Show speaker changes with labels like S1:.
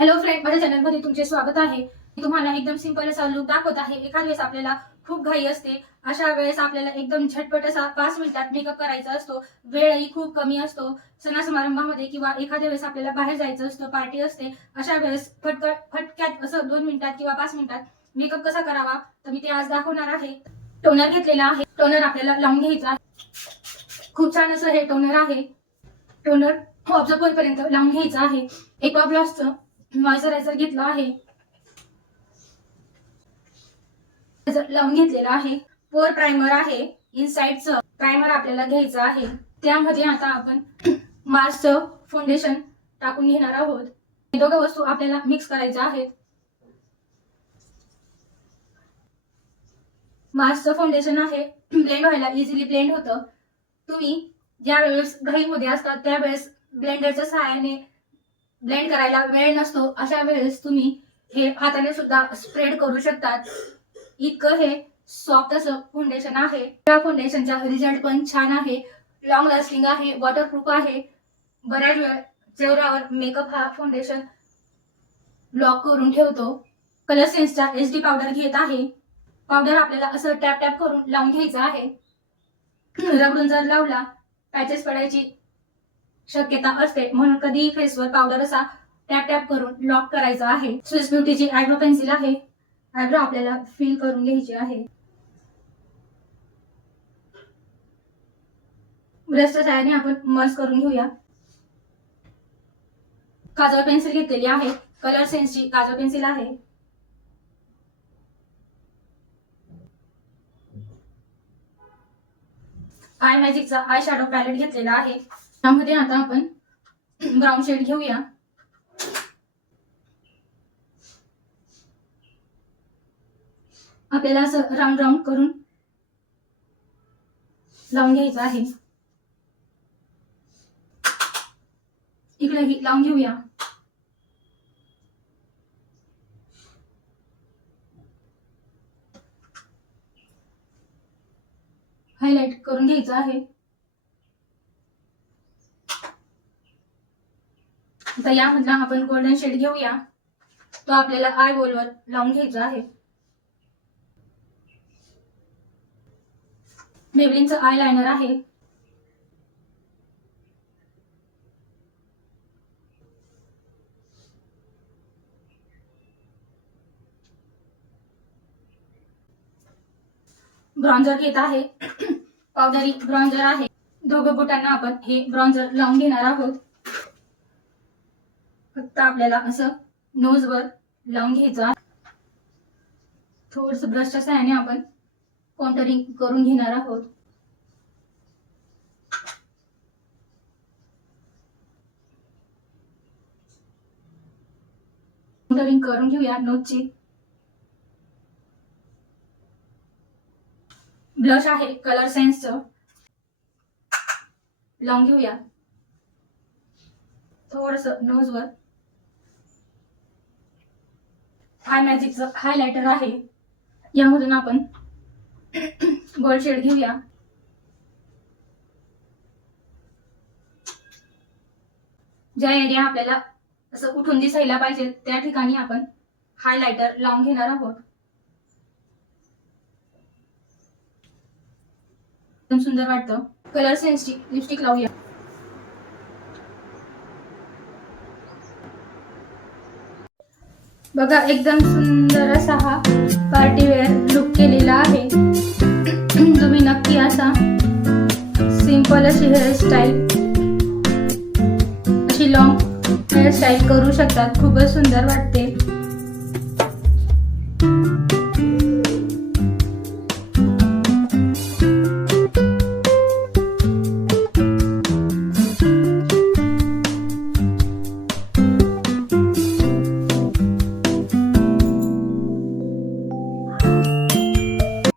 S1: Hello friend माझ्या चॅनलमध्ये तुमचे स्वागत आहे. मी तुम्हाला एकदम सिंपल असा लुक दाखवत आहे. एखाद वेळेस आपल्याला खूप घाई असते. अशा वेळेस आपल्याला एकदम झटपट असा पाच मिनिटात मेकअप करायचा असतो. वेळही खूप कमी असतो. सणासमारंभामध्ये किंवा एखाद्या वेळेस आपल्याला बाहेर जायचं असतं पार्टी असते अशा वेळेस फटकट फटक्यात असं दोन मिनिटात किंवा पाच मिनिटात मेकअप कसा करावा तर मी ते आज दाखवणार आहे. टोनर घेतलेला आहे. टोनर आपल्याला लावून घ्यायचा आहे. खूप छान असं हे टोनर आहे. टोनर हो, ऑब्झर्व होईपर्यंत लावून घ्यायचं आहे. एक ग्लॉसचं मॉइश्चरायझर घेतलं आहे. लावून घेतलेलं आहे. पोर प्रायमर आहे. इनसाइडचं प्रायमर आपल्याला घ्यायचं आहे. त्यामध्ये आता आपण मार्सचं फाउंडेशन टाकून घेणार आहोत. हे दोघं वस्तू आपल्याला मिक्स करायच्या आहेत. मार्सचं फाउंडेशन आहे. ब्लेंड व्हायला इझिली ब्लेंड होतं. तुम्ही ज्या वेळेस घाईमध्ये असतात त्यावेळेस ब्लेंडरच्या सहाय्याने ब्लेंड करायला वेळ नसतो. अशा वेळेस तुम्ही हे हाताने सुद्धा स्प्रेड करू शकतात. इतकं हे सॉफ्ट असं फाउंडेशन आहे. त्या फाउंडेशनचा रिझल्ट पण छान आहे. लॉंग लास्टिंग आहे वॉटरप्रूफ आहे. बऱ्याच वेळ चेहऱ्यावर मेकअप हा फाउंडेशन ब्लॉक करून ठेवतो. कलर सेन्सचा एच डी पावडर घेत आहे. पावडर आपल्याला असं टॅप टॅप करून लावून घ्यायचं आहे. रगडून जर लावला पॅचेस पडायची शक्यता असते. म्हणून कधी फेसवर पावडर असा टॅप टॅप करून लॉक करायचा आहे. स्विस ब्युटीची आयब्रो पेन्सिल आहे. आयब्रो आपल्याला फिल करून घ्यायची आहे. ब्रशच्या साह्याने आपण मर्ज करून घेऊया. काजळ पेन्सिल घेतलेली आहे. कलर सेन्सची काजळ पेन्सिल आहे. आय मॅजिकचा आय शॅडो पॅलेट घेतलेला आहे. त्यामध्ये आता आपण ब्राऊन शेड घेऊया. आपल्याला असं राऊंड राऊंड करून लावून घ्यायचं आहे. इकडेही लावून घेऊया. हायलाइट करून घ्यायचं आहे. आता यामधला आपण गोल्डन शेड घेऊया. तो आपल्याला आय बोलवर लावून घ्यायचा आहे. मेबलिनचं आय लायनर आहे. ब्रॉन्झर घेत आहे. पावडरी ब्रॉन्झर आहे. दोघं बोटांना आपण हे ब्रॉन्झर लावून घेणार आहोत. फक्त आपल्याला असं नोजवर लावून घ्यायचं थोडस ब्रशच्या सहाय्याने आपण कॉन्टरिंग करून घेणार आहोत. कॉन्टरिंग करून घेऊया नोजची ब्लश आहे कलर सेन्सचं लावून घेऊया. थोडस नोजवर हाय मॅजिकचं हायलायटर आहे. यामधून आपण गोल्ड शेड घेऊया. ज्या एरिया आपल्याला असं उठून दिसायला पाहिजे त्या ठिकाणी आपण हायलायटर लावून घेणार आहोत. सुंदर वाटतं. कलर सेन्सची लिपस्टिक लावूया. बघा एकदम सुंदर असा हा पार्टीवेअर लुक केलेला आहे. तुम्ही नक्की असा सिंपल अशी हेअरस्टाईल अशी लॉंग हेअरस्टाईल करू शकतात. खूपच सुंदर वाटते.